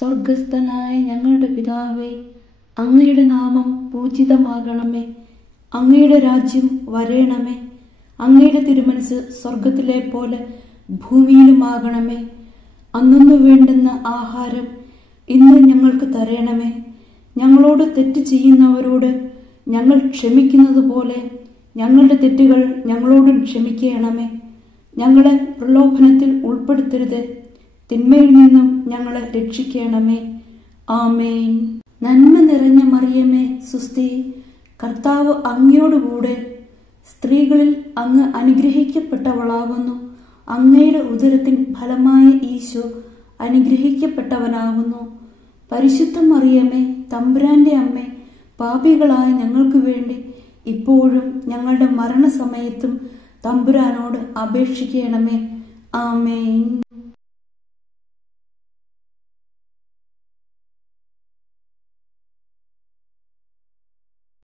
സ്വർഗസ്ഥനായ ഞങ്ങളുടെ പിതാവേ, അങ്ങയുടെ നാമം പൂജിതമാകണമേ. അങ്ങയുടെ രാജ്യം വരേണമേ. അങ്ങയുടെ തിരുമനസ് സ്വർഗത്തിലെ പോലെ ഭൂമിയിലുമാകണമേ. അന്നു വേണ്ടുന്ന ആഹാരം ഇന്ന് ഞങ്ങൾക്ക് തരണമേ. ഞങ്ങളോട് തെറ്റ് ചെയ്യുന്നവരോട് ഞങ്ങൾ ക്ഷമിക്കുന്നത് പോലെ ഞങ്ങളുടെ തെറ്റുകൾ ഞങ്ങളോടും ക്ഷമിക്കണമേ. ഞങ്ങളെ പ്രലോഭനത്തിൽ ഉൾപ്പെടുത്തരുത്, തിന്മയിൽ നിന്നും ഞങ്ങളെ രക്ഷിക്കണമേ. ആമേൻ. നന്മ നിറഞ്ഞ മറിയമേ, സുസ്തി, കർത്താവ് അങ്ങയോടുകൂടെ സ്ത്രീകളിൽ അങ്ങ് അനുഗ്രഹിക്കപ്പെട്ടവളാകുന്നു. അങ്ങയുടെ ഉദരത്തിൻ ഫലമായ ഈശോ അനുഗ്രഹിക്കപ്പെട്ടവനാകുന്നു. പരിശുദ്ധ മറിയമേ, തമ്പുരാന്റെ അമ്മേ, പാപികളായ ഞങ്ങൾക്ക് വേണ്ടി ഇപ്പോഴും ഞങ്ങളുടെ മരണസമയത്തും തമ്പുരാനോട് അപേക്ഷിക്കണമേ. ആമേൻ.